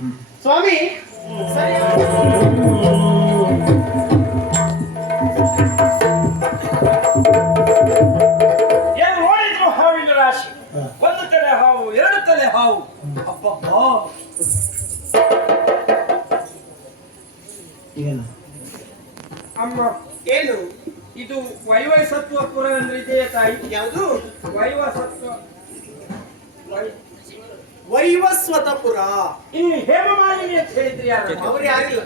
嗯。吃完没 ಕೈವಸ್ವತಪುರ ಈ ಹೇಮಮಾಲಿನಿ ಅಂತ ಹೇಳಿದ್ರಿ ಯಾರು? ಅವ್ರು ಯಾರಿಲ್ಲ?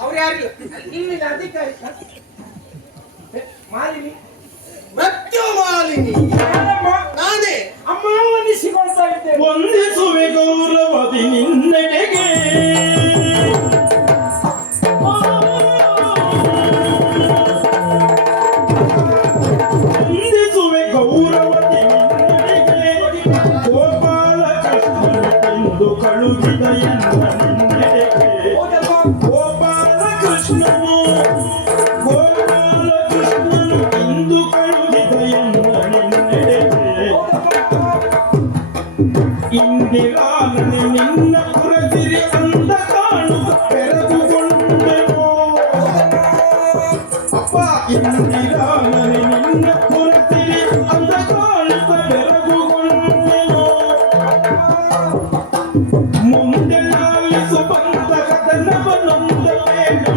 ಅವ್ರು ಯಾರಿಲ್ಲ? ಇಲ್ಲಿ ಅಧಿಕಾರಿ. ಮಾಲಿನಿ. ಮೃತ್ಯು ಮಾಲಿನಿ. ನಾನೇ. ಅಮ್ಮ ಒಂದಿಸಿಕೊಳ್ತಾ ಇದ್ದೇನೆ. ಒಂದಿಸುವೆ ಗೌರವದಿ ನಿನ್ನೆಗೆ やった!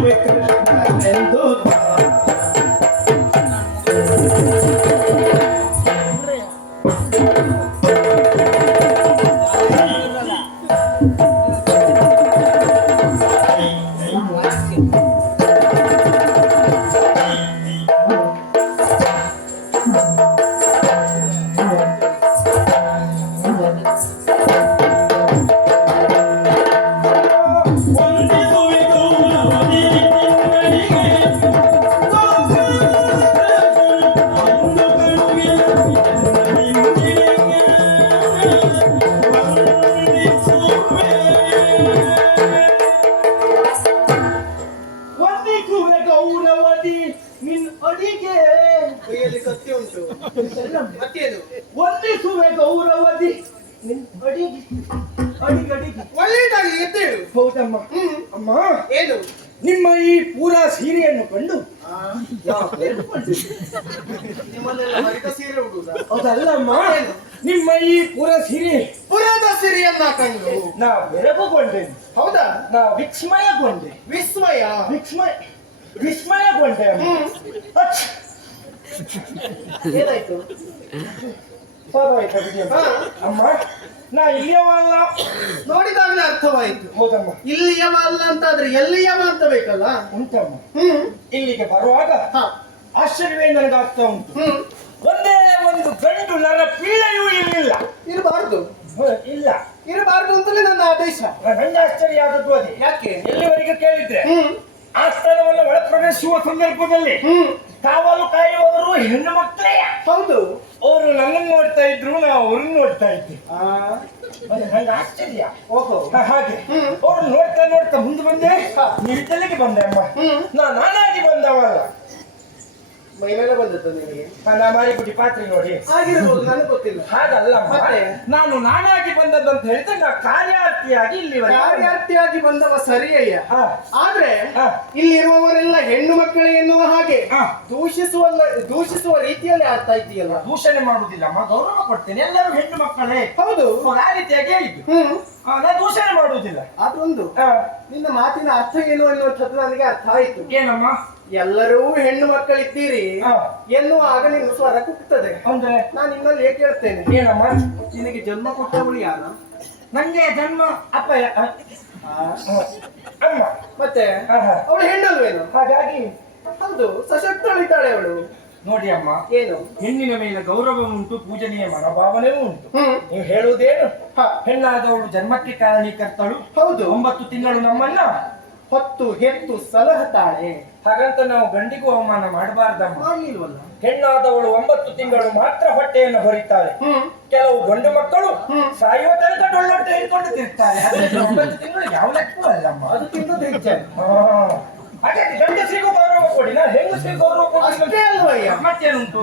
হবে ಮೈ ಪುರ ಸಿರಿ ಪುರದ ಸಿರಿಯನ್ನ ಕಂಡು ನಾ ಬೆರಗುಗೊಂಡೆ ಹೌದಾ? ನಾ ವಿಸ್ಮಯಗೊಂಡೆ. ವಿಸ್ಮಯ. ವಿಸ್ಮಯ ವಿಸ್ಮಯಗೊಂಡೆ ಅಮ್ಮ ನಾ ಇಲ್ಲಿಯವಲ್ಲ. ನೋಡಿದಾಗಲೇ ಅರ್ಥವಾಯಿತು. ಹೌದಮ್ಮ. ಇಲ್ಲಿಯವ ಅಲ್ಲ ಅಂತ ಆದ್ರೆ ಎಲ್ಲಿಯವ ಅಂತ ಬೇಕಲ್ಲ? ಉಂಟಮ್ಮ. ಹ್ಮ್. ಇಲ್ಲಿಗೆ ಬರುವಾಗ ಆಶ್ಚರ್ಯವೇ ನನಗಾಗ್ತಾ ಉಂಟು. ಒಂದೇ ಒಂದು ಗಂಡು ನನ್ನ ಪೀಳೆಯೂ ಇರಲಿಲ್ಲ. ಇರಬಾರ್ದು. ಇಲ್ಲ. ಇರಬಾರ್ದು ಅಂತಲೇ ನನ್ನ ಆದೇಶ. ನಂಗೆ ಆಶ್ಚರ್ಯ ಆದದ್ದು ಅದೇ. ಯಾಕೆ? ಎಲ್ಲಿವರೆಗೆ ಕೇಳಿದ್ರೆ ಆ ಸ್ಥಳವನ್ನು ಒಳಪ್ರವೇಶಿಸುವ ಸಂದರ್ಭದಲ್ಲಿ ಕಾವಲು ಕಾಯುವವರು ಹೆಣ್ಣು ಮಕ್ಕಳೇ. ಹೌದು. ಅವರು ನನ್ನನ್ನು ನೋಡ್ತಾ ಇದ್ರು ನಾವು ಅವ್ರನ್ನ ನೋಡ್ತಾ ಇದ್ದೆ. ನಂಗೆ ಆಶ್ಚರ್ಯ. ಓಹೋ. ಹಾಗೆ. ಅವ್ರು ನೋಡ್ತಾ ನೋಡ್ತಾ ಮುಂದೆ ಬಂದೆ. ನಿಲ್ದಲ್ಲಿಗೆ ಬಂದೆ ಅಮ್ಮ. ನಾ ನಾನಾಗಿ ಬಂದವಲ್ಲ. ಮೈ ಮೇಲೆ ಬಂದದ್ದು ನಿನಗೆ? ನಾ ಮಾಡಿಬಿಟ್ಟು ಪಾತ್ರೆ ನೋಡಿ. ಆಗಿರ್ಬೋದು ನನಗೆ ಗೊತ್ತಿಲ್ಲ. ಹಾಗಲ್ಲ. ಮತ್ತೆ? ನಾನು ನಾನಾಗಿ ಬಂದದ್ದು ಅಂತ ಹೇಳಿದ್ರೆ ನಾ ಕಾರ್ಯಾರ್ಥಿಯಾಗಿ ಇಲ್ಲಿ ಕಾರ್ಯಾರ್ಥಿಯಾಗಿ ಬಂದವ ಸರಿಯಯ್ಯ. ಆದರೆ ಆದ್ರೆ ಹ. ಇಲ್ಲಿರುವವರೆಲ್ಲ ಹೆಣ್ಣು ಮಕ್ಕಳೇ ಎನ್ನುವ ಹಾಗೆ ಹ. ದೂಷಿಸುವ ದೂಷಿಸುವ ರೀತಿಯಲ್ಲಿ ಆಗ್ತಾ ಇದೆಯಲ್ಲ ದೂಷಣೆ ಮಾಡುವುದಿಲ್ಲ ಅಮ್ಮ. ಗೌರವ ಕೊಡ್ತೇನೆ. ಎಲ್ಲರೂ ಹೆಣ್ಣು ಮಕ್ಕಳೇ. ಹೌದು. ಆ ರೀತಿಯಾಗಿ ಹೇಳಿದ್ದು ಹ್ಮ್. ದೂಷಣೆ ಮಾಡುವುದಿಲ್ಲ. ಅದೊಂದು. ನಿನ್ನ ಮಾತಿನ ಅರ್ಥ ಏನು ಅನ್ನುವಂಥದ್ದು ನನಗೆ ಅರ್ಥ ಆಯ್ತು. ಏನಮ್ಮ? ಎಲ್ಲರೂ ಹೆಣ್ಣು ಮಕ್ಕಳಿದ್ದೀರಿ. ಎನ್ನುವ ಆಗ ನಿನ್ನ ಸ್ವರ ಕುಗ್ತದೆ. ಅಂದ್ರೆ? ನಾನು ನಿಮ್ಮಲ್ಲಿ ಏಕೆ ಹೇಳ್ತೇನೆ? ಏನಮ್ಮ? ನಿನಗೆ ಜನ್ಮ ಕೊಟ್ಟವಳು ಯಾರ? ನಂಗೆ ಜನ್ಮ ಅಪ್ಪ ಮತ್ತೆ. ಅವಳು ಹೆಣ್ಣಲ್ವೇನು? ಹಾಗಾಗಿ ಹೌದು ಸಶಕ್ತಳಿದ್ದಾಳೆ ಅವಳು. ನೋಡಿ ಅಮ್ಮ ಏನು? ಹೆಣ್ಣಿನ ಮೇಲೆ ಗೌರವ ಉಂಟು ಪೂಜನೀಯ ಮನೋಭಾವನೆಯೂ ಉಂಟು. ನೀವು ಹೇಳುವುದೇನು? ಹೆಣ್ಣಾದವಳು ಜನ್ಮಕ್ಕೆ ಕಾರಣೀಕರ್ತಳು. ಹೌದು. ಒಂಬತ್ತು ತಿಂಗಳು ನಮ್ಮನ್ನ. ಹೊತ್ತು ಹೆತ್ತು ಸಲಹತಾಳೆ. ಹಾಗಂತ ನಾವು ಗಂಡಿಗೂ ಅವಮಾನ ಮಾಡಬಾರ್ದಮ್ಮ. ಇಲ್ವಲ್ಲ ಹೆಣ್ಣಾದವಳು ಒಂಬತ್ತು ತಿಂಗಳು ಮಾತ್ರ ಹೊಟ್ಟೆಯನ್ನು ಹೊರಿತಾಳೆ. ಕೆಲವು ಗಂಡು ಮಕ್ಕಳು. ಸಾಯುವ ತನಕ ಡೊಳ್ಳೊಟ್ಟೆ ಹಿಡ್ಕೊಂಡು ತಿರ್ತಾರೆ ಒಂಬತ್ತು ತಿಂಗಳು ಯಾವ ಲೆಕ್ಕವೂ ಅಲ್ಲಮ್ಮ. ಅದು ತಿಂದು. ಹಾಗಾಗಿ ಗಂಡಸರಿಗೂ ಗೌರವ ಕೊಡಿ. ನಾ ಹೆಂಗಸರಿಗೂ ಗೌರವ ಅಷ್ಟೇ ಕೊಡಿ ಅಲ್ವಯ್ಯ. ಮತ್ತೇನುಂಟು?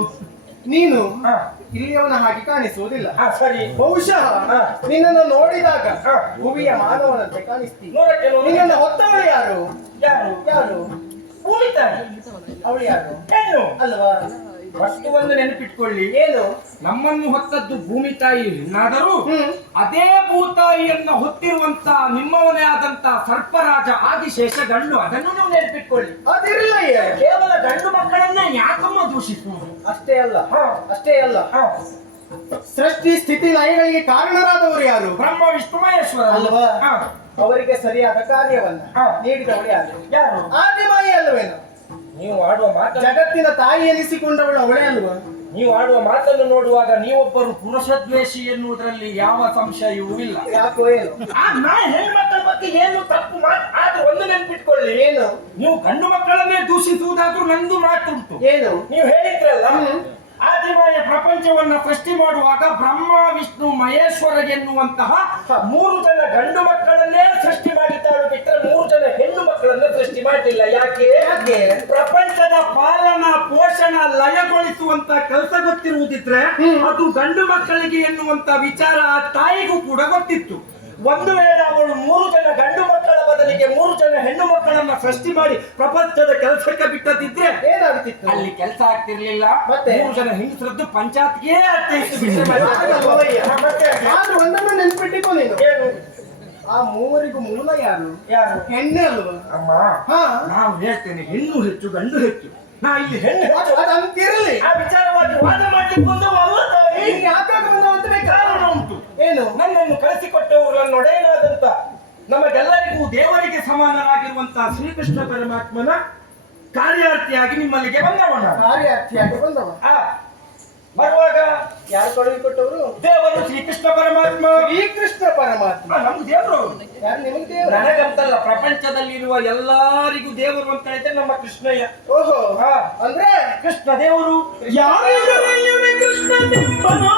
ನೀನು ಹಾ. ಇಲ್ಲಿಯವನ ಹಾಗೆ ಕಾಣಿಸುವುದಿಲ್ಲ. ಹಾ ಸರಿ. ಬಹುಶಃ ಹಾ. ನಿನ್ನನ್ನು ನೋಡಿದಾಗ ಹಾ. ಭುವಿಯ ಮಾನವನಂತೆ ಕಾಣಿಸ್ತೀನಿ. ನೋಡಕ್ಕೆ ನೋಡಿ. ನಿನ್ನನ್ನು ಹೊತ್ತವಳು ಯಾರು? ಯಾರು? ಯಾರು? ಉಳಿತಾನೆ ಅವಳು ಯಾರು? ಹೆಣ್ಣು. ಅಲ್ವಾ? ಒಂದು ನೆನಪಿಟ್ಕೊಳ್ಳಿ. ಏನು? ನಮ್ಮನ್ನು ಹೊತ್ತದ್ದು ಭೂಮಿ ತಾಯಿ ಹ್ಮ್. ಅದೇ ಭೂತಾಯಿಯನ್ನ ಹೊತ್ತಿರುವಂತ ನಿಮ್ಮವನೇ ಆದಂತ ಸರ್ಪರಾಜ ಆದಿಶೇಷ ಗಂಡು ಅದನ್ನು ನೀವು ನೆನಪಿಟ್ಕೊಳ್ಳಿ. ಅದಿರಲ್ಲ ಕೇವಲ ಗಂಡು ಮಕ್ಕಳನ್ನ ಯಾಕಮ್ಮ ದೂಷಿಸುವುದು. ಅಷ್ಟೇ ಅಲ್ಲ. ಹಾ. ಅಷ್ಟೇ ಅಲ್ಲ. ಹಾ. ಸೃಷ್ಟಿ ಸ್ಥಿತಿ ಲಯಗಳಿಗೆ ಕಾರಣರಾದವರು ಯಾರು? ಬ್ರಹ್ಮ ವಿಷ್ಣು ಮಹೇಶ್ವರ. ಅಲ್ವಾ? ಅವರಿಗೆ ಸರಿಯಾದ ಕಾರ್ಯವನ್ನ ನೀಡಿದವರು ಯಾರು? ಯಾರು? ಆದಿಮಾಯಿ ಅಲ್ವೇನು? ನೀವು ಆಡುವ ಮಾತು ಜಗತ್ತಿನ ತಾಯಿ ಎನಿಸಿಕೊಂಡವಳು ಅವಳೇ ಅಲ್ವಾ? ನೀವು ಆಡುವ ಮಾತನ್ನು ನೋಡುವಾಗ ನೀವೊಬ್ಬರು ಪುರುಷದ್ವೇಷಿ ಎನ್ನುವುದರಲ್ಲಿ ಯಾವ ಸಂಶಯವೂ ಇಲ್ಲ. ಯಾಕೋ ಏನು? ಆ, ನಾ ಬಗ್ಗೆ ಏನು ತಪ್ಪು ಮಾತು ಆದ್ರೆ ಒಂದು ನೆನ್ಪಿಟ್ಕೊಳ್ಳಿ. ಏನು? ನೀವು ಗಂಡು ಮಕ್ಕಳನ್ನೇ ದೂಷಿಸುವುದಾದ್ರೂ ನಂದು ಮಾತುಂಟು. ಏನು? ನೀವು ಹೇಳಿದ್ರಲ್ಲ ಆದಿಮಾಯ ಪ್ರಪಂಚವನ್ನ ಸೃಷ್ಟಿ ಮಾಡುವಾಗ ಬ್ರಹ್ಮ ವಿಷ್ಣು ಮಹೇಶ್ವರ ಎನ್ನುವಂತಹ ಮೂರು ಜನ ಗಂಡು ಮಕ್ಕಳನ್ನೇ ಸೃಷ್ಟಿ ಮಾಡಿದ್ದಾಳು ಬಿಟ್ಟರೆ ಮೂರು ಜನ ಹೆಣ್ಣು ಮಕ್ಕಳನ್ನ ಸೃಷ್ಟಿ ಮಾಡಲಿಲ್ಲ. ಯಾಕೆ? ಯಾಕೆ? ಪ್ರಪಂಚದ ಪಾಲನ ಪೋಷಣ ಲಯಗೊಳಿಸುವಂತ ಕೆಲಸ ಗೊತ್ತಿರುವುದಿದ್ರೆ ಅದು ಗಂಡು ಮಕ್ಕಳಿಗೆ ಎನ್ನುವಂತ ವಿಚಾರ ಆ ತಾಯಿಗೂ ಕೂಡ ಗೊತ್ತಿತ್ತು. ಒಂದು ವೇಳೆ ಅವಳು ಮೂರು ಜನ ಗಂಡು ಮಕ್ಕಳ ಬದಲಿಗೆ ಮೂರು ಜನ ಹೆಣ್ಣು ಮಕ್ಕಳನ್ನ ಸೃಷ್ಟಿ ಮಾಡಿ ಪ್ರಪಂಚದ ಕೆಲಸಕ್ಕೆ ಬಿಟ್ಟದಿದ್ರೆ ಏನಾಗ್ತಿತ್ತು? ಅಲ್ಲಿ ಕೆಲಸ ಆಗ್ತಿರ್ಲಿಲ್ಲ. ಮತ್ತೆ? ಮೂರು ಜನ ಹಿಂಗಸರದ್ದು ಪಂಚಾಯತ್ಗೆ ಒಂದನ್ನು ನೆನ್ಪಿಟ್ಟಿಕೋ ನೀನು. ಆ ಮೂವರಿಗೂ ಮೂಲ ಯಾರು? ಯಾರು? ಹೆಣ್ಣೆ ಅಲ್ವಾ? ಅಮ್ಮ ಹಾ. ನಾವು ಹೇಳ್ತೇನೆ ಹೆಣ್ಣು ಹೆಚ್ಚು ಗಂಡು ಹೆಚ್ಚು. ನಾ ಇಲ್ಲಿ ಹೆಣ್ಣು ಹೆಚ್ಚು. ಅದು ಅಂತಿರಲಿ. ಆ ವಿಚಾರವಾಗಿ ವಾದ ಮಾಡ್ಲಿಕ್ಕೆ ಬಂದವ ಯಾಕಾಗ ಬಂದವಂತ ಕಾರಣ ಉಂಟು. ಏನು? ನನ್ನನ್ನು ಕಳಿಸಿಕೊಟ್ಟವರು ನನ್ನ ಒಡೆಯನಾದಂತ ನಮಗೆಲ್ಲರಿಗೂ ದೇವರಿಗೆ ಸಮಾನರಾಗಿರುವಂತಹ ಶ್ರೀಕೃಷ್ಣ ಪರಮಾತ್ಮನ ಕಾರ್ಯಾರ್ಥಿಯಾಗಿ ನಿಮ್ಮಲ್ಲಿಗೆ ಬಂದವಣ್ಣ ನಾನು. ಕಾರ್ಯಾರ್ಥಿಯಾಗಿ ಬಂದವ ಬರುವಾಗ ಯಾರು ಕಳುಹಿಕೊಟ್ಟವರು ದೇವರು ಶ್ರೀಕೃಷ್ಣ ಪರಮಾತ್ಮ. ಶ್ರೀಕೃಷ್ಣ ಪರಮಾತ್ಮ. ನಮ್ಮ ದೇವರು. ಯಾರು ನಿಮಗೆ ದೇವರು? ನನಗಂತಲ್ಲ ಪ್ರಪಂಚದಲ್ಲಿರುವ ಎಲ್ಲರಿಗೂ ದೇವರು ಅಂತ ಹೇಳಿದ್ರೆ ನಮ್ಮ ಕೃಷ್ಣಯ್ಯ. ಓಹೋ. ಹಾ. ಅಂದ್ರೆ ಕೃಷ್ಣ ದೇವರು. ಯಾರು ಕೃಷ್ಣನೆಂಬನೋ?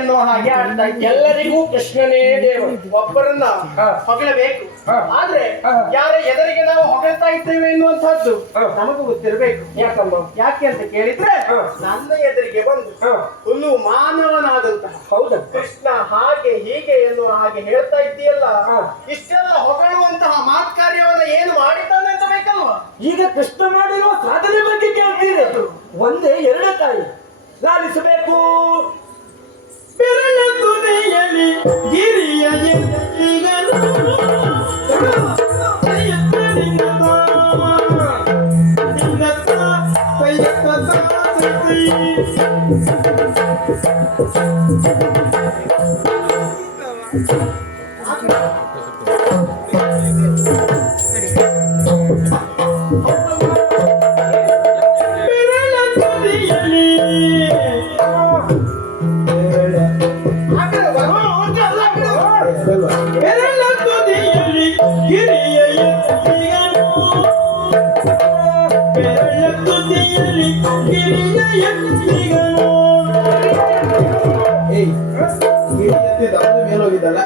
ಎನ್ನುವ ಹಾಗೆ ಆಡ್ತಾ ಇದ್ದ ಎಲ್ಲರಿಗೂ ಕೃಷ್ಣನೇ ದೇವರು ಒಬ್ಬರನ್ನ. ಹೊಗಳಬೇಕು. ಆದ್ರೆ. ಯಾರ ಎದುರಿಗೆ ನಾವು ಹೊಗಳ್ತಾ ಇದ್ದೇವೆ ಎನ್ನುವಂತಹದ್ದು. ನಮಗೂ ಗೊತ್ತಿರಬೇಕು ಯಾಕಮ್ಮ ಯಾಕೆ ಅಂತ ಕೇಳಿದ್ರೆ. ನನ್ನ ಎದುರಿಗೆ ಬಂದು ಒಂದು ಹುಲ್ಲು ಮಾನವನಾದಂತಹ ಹೌದಾ ಕೃಷ್ಣ ಹಾಗೆ ಹೀಗೆ ಎನ್ನುವ ಹಾಗೆ ಹೇಳ್ತಾ ಇದ್ದೀಯಲ್ಲ. ಇಷ್ಟೆಲ್ಲ ಹೊಗಳುವಂತಹ ಮಾತ್ ಕಾರ್ಯವನ್ನ ಏನು ಮಾಡಿದ್ದಾನೆ ಅಂತ ಬೇಕಲ್ವಾ ಈಗ ಕೃಷ್ಣ ಮಾಡಿರುವ ಸಾಧನೆ ಬಗ್ಗೆ ಕೇಳ್ತೀರಿ ಒಂದೇ ಎರಡೇ ತಾಯಿ ಲಾಲಿಸಬೇಕು ಬೆರಳ ತುದಿಯಲಿ ಗಿರಿಯ ಎತ್ತಿಗನು. ಕೈಯತ್ತ ಮೇಲೋಗಿದ್ದಲ್ಲ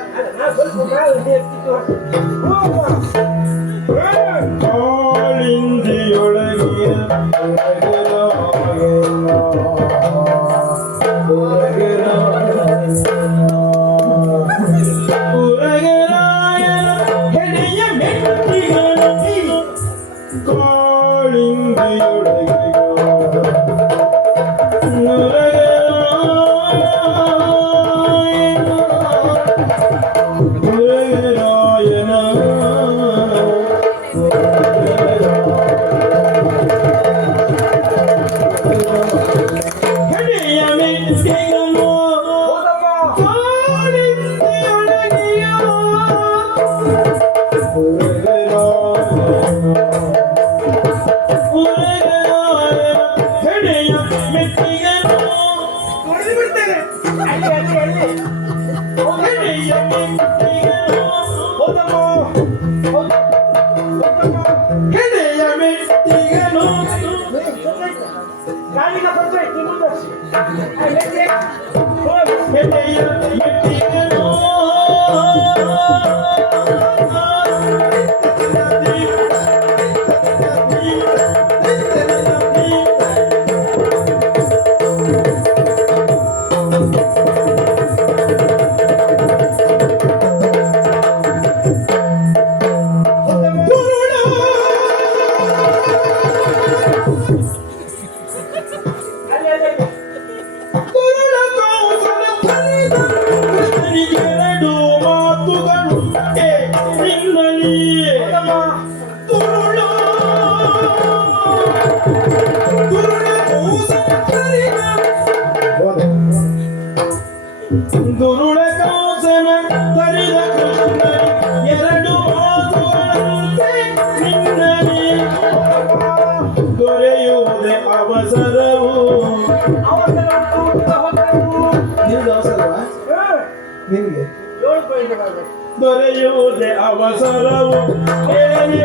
ಕಾಳಿಂದಿಯೊಳಗಿಯ ನಿನ್ಗೆ. ದೊರೆಯುವುದೇ ಅವಸರವು ಏನಿ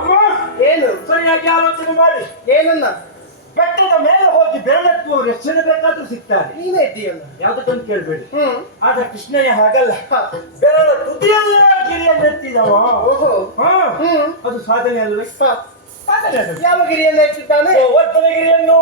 ಅಮ್ಮ? ಏನು? ಸರಿಯಾಗಿ ಆಲೋಚನೆ ಮಾಡಿ. ಏನನ್ನ? ಬೆಟ್ಟದ ಮೇಲೆ ಹೋಗಿ ಬೆರಳೆತ್ತುವವರು ಎಷ್ಟು ಬೇಕಾದ್ರೂ ಸಿಗ್ತಾರೆ. ನೀನೇ ಇದ್ದೀಯಲ್ಲ ಯಾವ್ದಕ್ಕಂತ ಕೇಳ್ಬೇಡಿ. ಹ್ಮ್. ಆದ್ರೆ ಕೃಷ್ಣಯ್ಯ ಹಾಗಲ್ಲ. ಬೆರಳ ತುದಿಯಲ್ಲ ಗಿರಿಯನ್ನು ಎತ್ತಿದವ. ಓಹೋ. ಅದು ಸಾಧನೆ ಅಲ್ವೇ? ಯಾವ ಗಿರಿಯನ್ನ ಎತ್ತಿದ್ದಾನೆ? ವರ್ತನೆಗಿರಿಯನ್ನು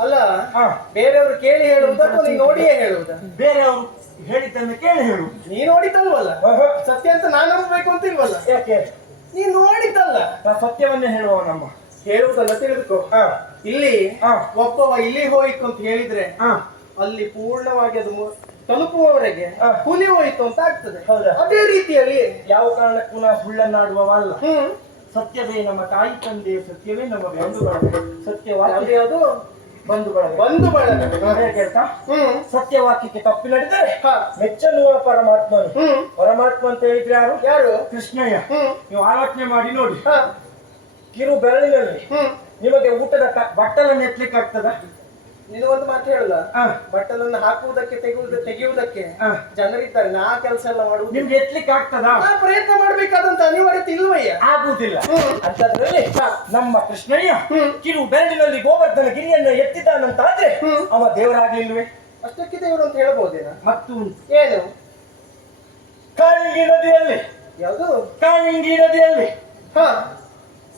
ಅಲ್ಲ ಹಾ. ಬೇರೆಯವರು ಕೇಳಿ ಹೇಳುವುದಾ ಅಥವಾ ನೀನು ನೋಡಿಯೇ ಹೇಳುವುದ? ಬೇರೆಯವರು ಹೇಳಿದ್ದನ್ನು ಕೇಳಿ ಹೇಳು. ನೀನು ನೋಡಿದ್ದಲ್ವಲ್ಲ. ಸತ್ಯ ಅಂತ ನಾನು ನಂಬಬೇಕು ಅಂತ ಇಲ್ವಲ್ಲ ಯಾಕೆ? ನೀ ನೋಡಿದ್ದಲ್ಲ. ನಾ ಸತ್ಯವನ್ನೇ ಹೇಳುವ ನಮ್ಮ. ಹೇಳುವುದಲ್ಲ ತಿಳಿದುಕೋ. ಹಾ. ಇಲ್ಲಿ ಹಾ. ಒಬ್ಬವ ಇಲ್ಲಿ ಹೋಯಿತು ಅಂತ ಹೇಳಿದ್ರೆ ಹಾ. ಅಲ್ಲಿ ಪೂರ್ಣವಾಗಿ ಅದು ಮು- ತಲುಪುವವರೆಗೆ ಹಾ. ಹುಲಿ ಹೋಯಿತು ಅಂತ ಆಗ್ತದೆ. ಹೌದಾ? ಅದೇ ರೀತಿಯಲ್ಲಿ ಯಾವ ಕಾರಣಕ್ಕೂ ನಾ ಸುಳ್ಳನ್ನಾಡುವವ ಅಲ್ಲ ಹ್ಮ್. ಸತ್ಯವೇ ನಮ್ಮ ತಾಯಿ ತಂದೆ ಸತ್ಯವೇ ನಮ್ಮ ಬಂಧುಗಳು. ಸತ್ಯವಾಗಿ ಯಾವ್ದು ಒಂದು ಬಳಗ. ಕೇಳ್ತಾ ಹ್ಮ್. ಸತ್ಯವಾಕ್ಯಕ್ಕೆ ತಪ್ಪಿ ನಡೆದರೆ ಹಾ. ಮೆಚ್ಚನ್ನುವ ಪರಮಾತ್ಮನು. ಹ್ಮ್. ಪರಮಾತ್ಮ ಅಂತ ಹೇಳಿದ್ರೆ ಯಾರು? ಯಾರು? ಕೃಷ್ಣಯ್ಯ. ಹ್ಮ್. ನೀವು ಆಲೋಚನೆ ಮಾಡಿ ನೋಡಿ. ಹ. ಕಿರು ಬೆರಳಿನಲ್ಲಿ ನಿಮಗೆ ಊಟದ ಬಟ್ಟಲ ಎತ್ತಲಿಕ್ಕೆ ಆಗ್ತದ ನೀನು ಒಂದು ಮಾತು ಹೇಳಲ್ಲ? ಬಟ್ಟಲನ್ನ ಹಾಕುವುದಕ್ಕೆ ತೆಗೆಯುವುದ ತೆಗೆಯುವುದಕ್ಕೆ ಹ. ಜನರಿದ್ದಾರೆ. ನಾ ಕೆಲಸ ಎಲ್ಲ ಮಾಡುವುದು. ನಿಮ್ಗೆ ಎತ್ಲಿಕ್ಕೆ ಆಗ್ತದ? ಪ್ರಯತ್ನ ಮಾಡ್ಬೇಕಾದಂತ ಅನಿವಾರ್ಯತೆ ಇಲ್ವಯ್ಯ? ಆಗುವುದಿಲ್ಲ. ಅಂತದ್ರಲ್ಲಿ ನಮ್ಮ ಕೃಷ್ಣಯ್ಯ. ಕಿರು ಬೆರಳಿನಲ್ಲಿ ಗೋವರ್ಧನ ಗಿರಿಯನ್ನು ಎತ್ತಿದ್ದಾನಂತಾದ್ರೆ ಹ್ಮ್. ಅವ ದೇವರಾಗ್ಲಿಲ್ವೇ? ಅಷ್ಟಕ್ಕೆ ದೇವರು ಅಂತ ಹೇಳಬಹುದೇನ? ಮತ್ತು ಏನು? ಕಾಳಿಂಗಿ ನದಿಯಲ್ಲಿ ಯಾವುದು? ಕಾಳಿಂಗಿ ನದಿಯಲ್ಲಿ ಹ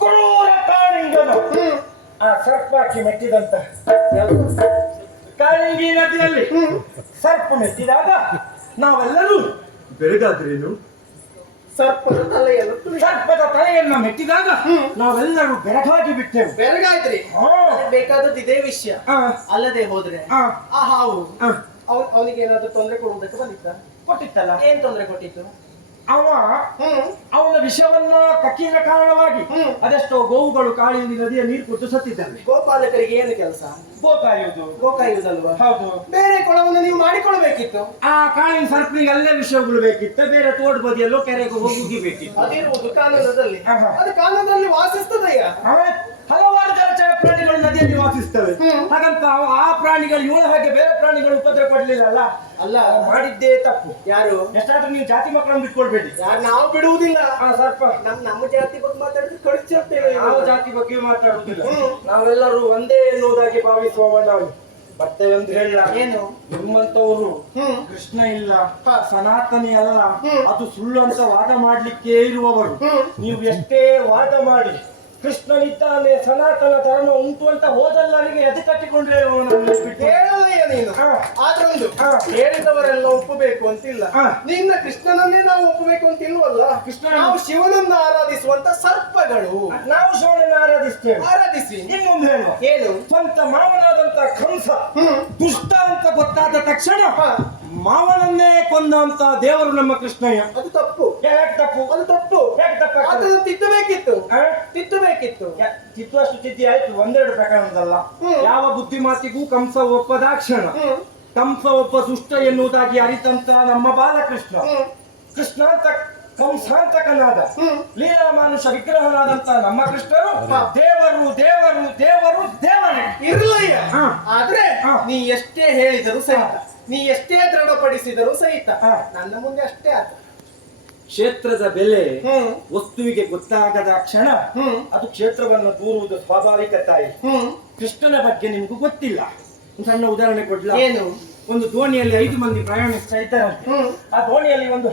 ಕ್ರೂರ ಕಾಳಿಂಗನು ಆ ಸರ್ಪಾಕಿ ಮೆಟ್ಟಿದಂತ. ಯಾವುದು ಕಾಳಿಂಗಿ ನದಿಯಲ್ಲಿ ಸರ್ಪ ಮೆಟ್ಟಿದಾಗ ನಾವೆಲ್ಲರೂ ಬೆರಗಾದ್ರೇನು? ಸರ್ಪದ ತಲೆಯನ್ನು ಸರ್ಪದ ತಲೆಯನ್ನ ಮೆಟ್ಟಿದಾಗ ನಾವೆಲ್ಲರೂ ಬೆರಗಾಗಿ ಬಿಟ್ಟೆವು. ನನಗ್ ಬೇಕಾದದ್ದು ಇದೇ ವಿಷಯ. ಅಲ್ಲದೆ ಹೋದ್ರೆ ಆ, ಹಾವು ಅವನಿಗೆ ಏನಾದ್ರೂ ತೊಂದರೆ ಕೊಡುವುದಕ್ಕೆ ಬಂದಿತ್ತ? ಕೊಟ್ಟಿತ್ತಲ್ಲ. ಏನ್ ತೊಂದರೆ ಕೊಟ್ಟಿತ್ತು? ಅವ ಅವನ ವಿಷವನ್ನ ಕಕ್ಕಿನ ಕಾರಣವಾಗಿ. ಅದೆಷ್ಟೋ ಗೋವುಗಳು ಕಾಳಿಯಲ್ಲಿ ನದಿಯ ನೀರು ಕೊಟ್ಟು ಸತ್ತಿದ್ದಾರೆ ಗೋಪಾಲಕರಿಗೆ ಏನು ಕೆಲಸ? ಗೋ ಕಾಯುವುದು ಗೋಕಾಯುವುದಲ್ವಾ ಹೌದು. ಬೇರೆ ಕೊಳವನ್ನು ನೀವು ಮಾಡಿಕೊಳ್ಬೇಕಿತ್ತು ಆ ಕಾಳಿನ ಸರ್ಪಿಗೆ ಅಲ್ಲೇ ವಿಷಯಗಳು ಬೇಕಿತ್ತು ಬೇರೆ ತೋಟ ಬದಿಯಲ್ಲೋ ಕೆರೆಗೆ ಹೋಗಿ ಬೇಕಿತ್ತು ಅದಿರುವುದು ಕಾನೂನದಲ್ಲಿ. ಅದು ಕಾನೂನದಲ್ಲಿ ವಾಸಿಸ್ತದಯ್ಯ ನದಿಯಲ್ಲಿ ವಾಸಿಸ್ತವೆ. ಹಾಗಂತ ಆ ಪ್ರಾಣಿಗಳು ಇವಳ ಹಾಗೆ ಬೇರೆ ಪ್ರಾಣಿಗಳು ಉಪದ್ರ ಕೊಡ್ಲಿಲ್ಲ ಅಲ್ಲ? ಅಲ್ಲ. ಮಾಡಿದ್ದೇ ತಪ್ಪು. ಯಾರು? ಎಷ್ಟಾದ್ರೂ ನೀವು ಜಾತಿ ಮಕ್ಕಳನ್ನು ಬಿಟ್ಕೊಳ್ಬೇಡಿ. ಯಾರು ನಾವು ಬಿಡುವುದಿಲ್ಲ. ಸ್ವಲ್ಪ ಸರ್ಪ. ನಮ್ ನಮ್ಮ ಜಾತಿ ಬಗ್ಗೆ ಮಾತಾಡಿದ್ರೆ ಕಳಿಸಿರ್ತೇವೆ ಯಾವ ಜಾತಿ ಬಗ್ಗೆ ಮಾತಾಡುವುದಿಲ್ಲ. ನಾವೆಲ್ಲರೂ ಒಂದೇ ಎನ್ನುವುದಾಗಿ ಭಾವಿಸುವ ನಾವು ಬರ್ತೇವೆ ಅಂತ ಹೇಳ. ಏನು? ನಿಮ್ಮಂತವರು ಹ್ಮ್. ಕೃಷ್ಣ ಇಲ್ಲ. ಸನಾತನಿ ಅಲ್ಲ ಅದು ಸುಳ್ಳು ಅಂತ ವಾದ ಮಾಡ್ಲಿಕ್ಕೆ ಇರುವವರು. ನೀವು ಎಷ್ಟೇ ವಾದ ಮಾಡಿ ಕೃಷ್ಣನಿದ್ದಾನೆ ಸನಾತನ ಧರ್ಮ ಉಂಟು ಅಂತ ಹೋದಲ್ಲರಿಗೆ ಎದೆ ಕಟ್ಟಿಕೊಂಡ್ರೆ ಅವನನ್ನು ಬಿಟ್ಟು ಹೇಳೋದಯ್ಯ ನೀನು. ಹೇಳಿದವರೆಲ್ಲ ಒಪ್ಪಬೇಕು ಅಂತಿಲ್ಲ. ನಿನ್ನ ಕೃಷ್ಣನನ್ನೇ ನಾವು ಒಪ್ಪಬೇಕು ಅಂತ ಇಲ್ವಲ್ಲ ಕೃಷ್ಣನ- ನಾವು ಶಿವನನ್ನು ಆರಾಧಿಸುವಂತ ಸರ್ಪಗಳು. ನಾವು ಶಿವನನ್ನು ಆರಾಧಿಸ್ತೇವೆ. ಆರಾಧಿಸಿ. ಇನ್ನು ಹೇಳು. ಏನು ಸ್ವಂತ ಮಾವನಾದಂತ ಕಂಸ. ದುಷ್ಟ ಅಂತ ಗೊತ್ತಾದ ತಕ್ಷಣ ಮಾವನನ್ನೇ ಕೊಂದಂತ ದೇವರು ನಮ್ಮ ಕೃಷ್ಣಯ್ಯ. ಅದು ತಪ್ಪು. ಯಾಕೆ ತಪ್ಪು? ಅದು ತಪ್ಪು. ಯಾಕೆ ತಪ್ಪು ಅದನ್ನು ತಿದ್ದಬೇಕಿತ್ತು? ತಿದ್ದಬೇಕಿತ್ತು ತಿದ್ದುವಷ್ಟು ತಿದ್ದಿ ಆಯ್ತು. ಒಂದೆರಡು ಪ್ರಕರಣದಲ್ಲ. ಯಾವ ಬುದ್ಧಿಮಾತಿಗೂ ಕಂಸ ಒಪ್ಪದ ಕ್ಷಣ. ಕಂಸ ಒಬ್ಬ ದುಷ್ಟ ಎನ್ನುವುದಾಗಿ ಅರಿತಂತ ನಮ್ಮ ಬಾಲಕೃಷ್ಣ. ಹ್ಮ್. ಕೃಷ್ಣ ಅಂತ ಕಂಸಾಂತಕನಾದ ಹ್ಮ್. ಲೀಲಾ ಮಾನುಷ ವಿಗ್ರಹನಾದಂತ ನಮ್ಮ ಕೃಷ್ಣರು ದೇವರು ದೇವರು ದೇವರು ದೇವರೇ. ಇರಲಯ್ಯ. ಹ. ಆದ್ರೆ ಹ. ನೀ ಎಷ್ಟೇ ಹೇಳಿದರೂ ಸಹಿತ ನೀ ಎಷ್ಟೇ ದೃಢಪಡಿಸಿದರೂ ಸಹಿತ ಹ. ನನ್ನ ಮುಂದೆ ಅಷ್ಟೇ ಆತ ಕ್ಷೇತ್ರದ ಬೆಲೆ ಹ್ಮ್. ವಸ್ತುವಿಗೆ ಗೊತ್ತಾಗದ ಕ್ಷಣ ಹ್ಮ್. ಅದು ಕ್ಷೇತ್ರವನ್ನು ದೂರುವುದು ಸ್ವಾಭಾವಿಕ ತಾಯಿ. ಹ್ಮ್. ಕೃಷ್ಣನ ಬಗ್ಗೆ ನಿಮಗೂ ಗೊತ್ತಿಲ್ಲ. ಸಣ್ಣ ಉದಾಹರಣೆ ಕೊಡ್ಲಾ? ಏನು? ಒಂದು ದೋಣಿಯಲ್ಲಿ ಐದು ಮಂದಿ ಪ್ರಯಾಣಿಸ್ತಾ ಇದ್ದಾರೆ. ಆ ದೋಣಿಯಲ್ಲಿ ಒಂದು